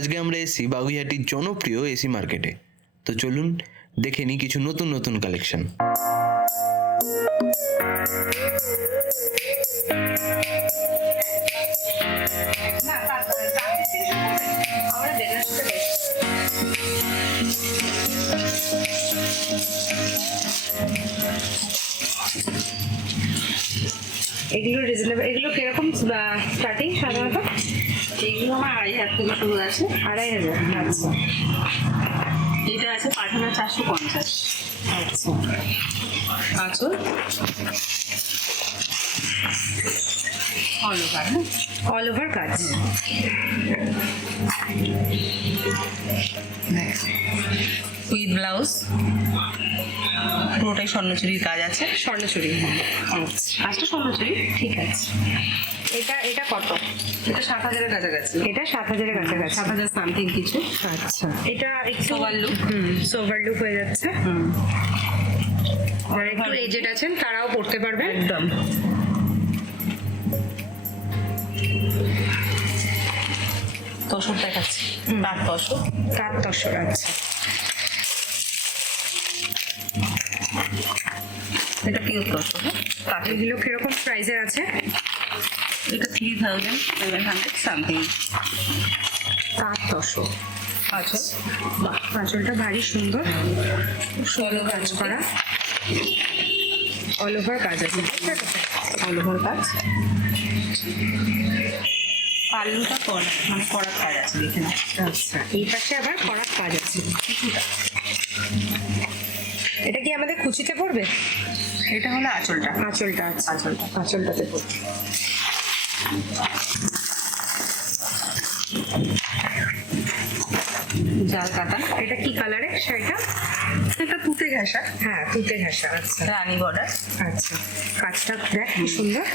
আজকে আমরা এসি বাগুইহাটির জনপ্রিয় এসি মার্কেটে। তো চলুন দেখে নিই কিছু নতুন নতুন কালেকশন এগুলো রিজনেবল এগুলো কীরকম স্টার্টিং সাধারণত? এইগুলো আমার আড়াই হাজার থেকে আছে আড়াই হাজার আচ্ছা এটা আছে চারশো পঞ্চাশ আচ্ছা অল ওভার হ্যাঁ অল ওভার কাজ উইথ ব্লাউজ পুরোটাই স্বর্ণচুরির কাজ আছে স্বর্ণচুরি আচ্ছা কাজটা স্বর্ণচুরি ঠিক আছে এটা এটা কত? এটা সাত হাজারের কাছাকাছি। এটা সাত হাজারের কাছাকাছি। সাত হাজার সামথিং কিছু। আচ্ছা। এটা একটু look। হুম সোভার লুক হয়ে যাচ্ছে। হুম। আর একটু এজেড আছেন তারাও পড়তে পারবেন একদম। তসর দেখাচ্ছি। তার তসর? তার তসর আছে এটা পিওর তসর হ্যাঁ? এগুলো কীরকম প্রাইসের আছে? এটা three thousand seven hundred something আচ্ছা বাহ আঁচলটা ভারী সুন্দর খুব সুন্দর কাজ করা অল ওভার কাজ আছে অল ওভার কাজ পাল্লুটা করা মানে করা কাজ আছে দেখে আচ্ছা এই পাশে আবার করার কাজ আছে এটা কি আমাদের কুচিতে পড়বে? এটা হলো আঁচলটা। আঁচলটা আঁচলটা। আঁচলটাতে পড়বে জাল কাটা এটা কি কালারের শাড়িটা? এটা তুতে ঘাসা। হ্যাঁ তুতে ঘাসা। আচ্ছা। রানী বর্ডার। আচ্ছা। কাজটা দেখ কি সুন্দর।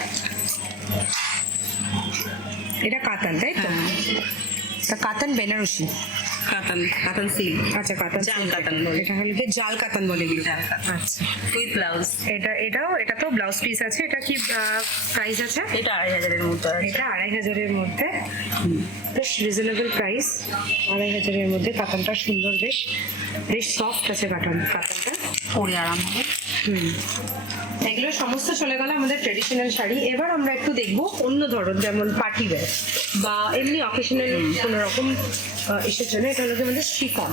এটা কাতান তাই তো? তা কাতান বেনারসি। কাতান কাতান সিল্ক। আচ্ছা কাতান জাল কাতান বলে। এটা হলো জাল কাতান বলে এগুলো। জাল কাতান। আচ্ছা। With blouse. এটা এটাও এটা তো ব্লাউজ পিস আছে। এটা কি প্রাইস আছে? এটা আড়াই হাজারের মতো এটা আড়াই হাজারের মধ্যে। বেশ রিজনেবল প্রাইস আড়াই হাজারের মধ্যে। কাতানটা সুন্দর বেশ বেশ সফট আছে কাতান কাতানটা। পরে আরাম হবে। এগুলো সমস্ত চলে গেল আমাদের ট্রেডিশনাল শাড়ি। এবার আমরা একটু দেখব অন্য ধরন যেমন পার্টি ওয়্যার বা এমনি অকেশনাল কোনো রকম এসের জন্য এটা হলো আমাদের শিফন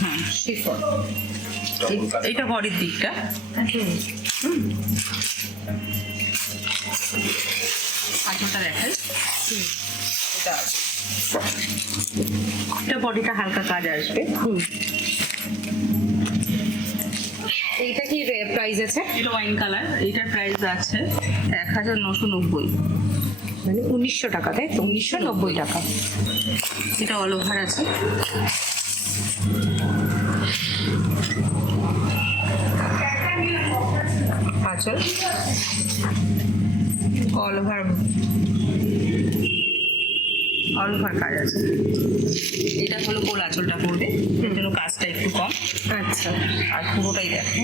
হ্যাঁ। শিফন। এইটা বডির দিকটা। আঁচলটা দেখাই? এটা এটা বডিটা হালকা কাজ আসবে। এইটা প্রাইস আছে। এটা ওয়াইন কালার এটার প্রাইস আছে এক হাজার নশো নব্বই। মানে উনিশশো টাকা তাই তো? উনিশশো নব্বই টাকা। এটা অল ওভার আছে। আচল অল ওভার অল কাজ আছে। এটা হলো কোল আঁচলটা পড়বে এর জন্য কাজটা একটু কম। আচ্ছা। আর পুরোটাই দেখো।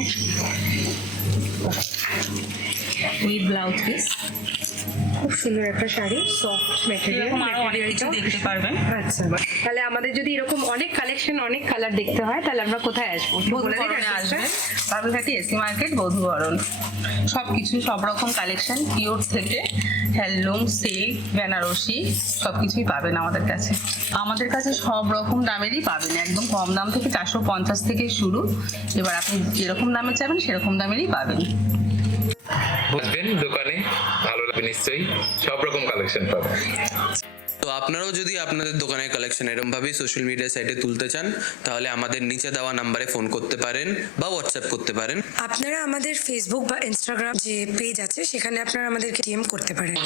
উইথ ব্লাউজ পিস খুব সুন্দর একটা শাড়ি সফট ম্যাটেরিয়াল আরও অনেক কিছু দেখতে পারবেন। আচ্ছা তাহলে আমাদের যদি এরকম অনেক কালেকশন অনেক কালার দেখতে হয় তাহলে আমরা কোথায় আসব? বলে বধুবরণে আসবেন। বাবুঘাটি এসি মার্কেট বধুবরণ সব কিছু সব রকম কালেকশন পিওর থেকে হ্যান্ডলুম সিল্ক বেনারসি সব কিছুই পাবেন আমাদের কাছে। আমাদের কাছে সব রকম দামেরই পাবেন একদম কম দাম থেকে চারশো পঞ্চাশ থেকে শুরু। এবার আপনি যেরকম দামে চাবেন সেরকম দামেরই পাবেন। আসবেন দোকানে লাগবে নিশ্চয়ই সব রকম কালেকশন পাবেন তো আপনারাও যদি আপনাদের দোকানের কালেকশন এরমভাবেই সোশ্যাল মিডিয়া সাইটে তুলতে চান তাহলে আমাদের নিচে দেওয়া নাম্বারে ফোন করতে পারেন বা হোয়াটসঅ্যাপ করতে পারেন। আপনারা আমাদের ফেসবুক বা ইনস্টাগ্রাম যে পেজ আছে সেখানে আপনারা আমাদেরকে ডিএম করতে পারেন।